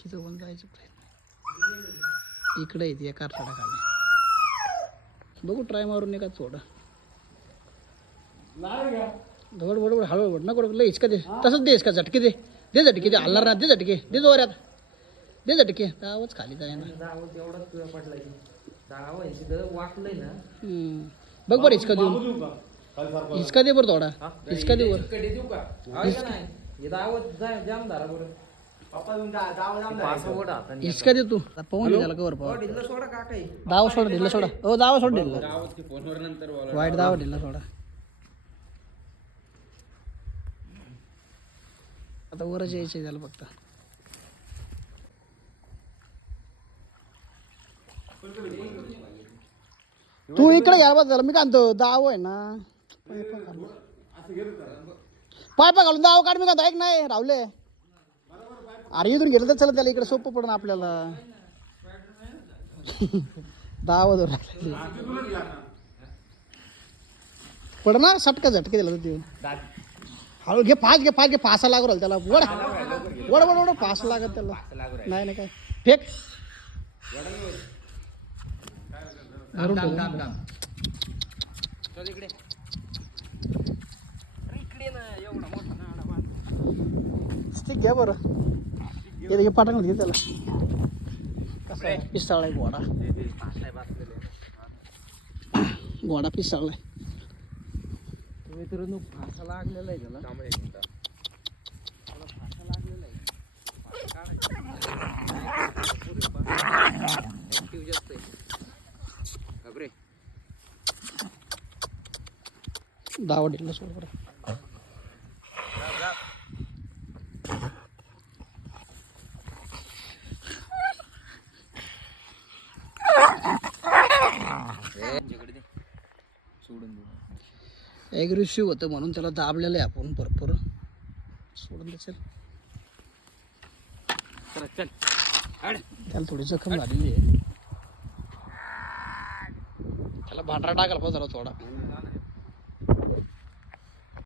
तिथं पण जायचं प्रयत्न इकडे येते या कारखाना खाली बघू ट्राय मारून नाही का थोडं धवड बडबड हळूहळू नको लय हिचका दे तसंच दे का झटके दे दे झटके दे हल्लार ना दे झटके दे जोऱ्यात दे झटके दावच खाली जाय ना बघ बरं हिचका देऊन हिचका दे बरं थोडा हिचका दे बरं हिचका दे तू पाहून घे त्याला कवर पाहू दावा सोडा ढिल्ला सोडा हो दावा सोडा ढिल्ला वाईट दावा ढिल्ला सोडा आता वरच यायचं त्याला फक्त तू इकडे घ्या बस झाला मी काय म्हणतो दाव आहे ना पाय पा घालून दाव काढ मी का ऐक नाही रावले अरे इथून गेलं तर चला त्याला इकडे सोपं पडणं आपल्याला दाव पडणार सटका झटके दिला तर हळू घे घे फासा लागू राहिला त्याला वड वड वड वड फास लागत त्याला नाही नाही काय फेक स्टिक घ्या बरं हे पाठवून घे त्याला कसा पिसाळलाय घोडा घोडा पिसाळलाय मित्रांनो फासा लागलेला आहे त्याला फासा लागलेला आहे दावा ढिल्ला सोड बरं ॲग्रेसिव्ह होतं म्हणून त्याला दाबलेलं आहे आपण भरपूर सोडून दे चल त्याला थोडी जखम झालेली आहे त्याला भांडरा टाकायला पाहिजे थोडा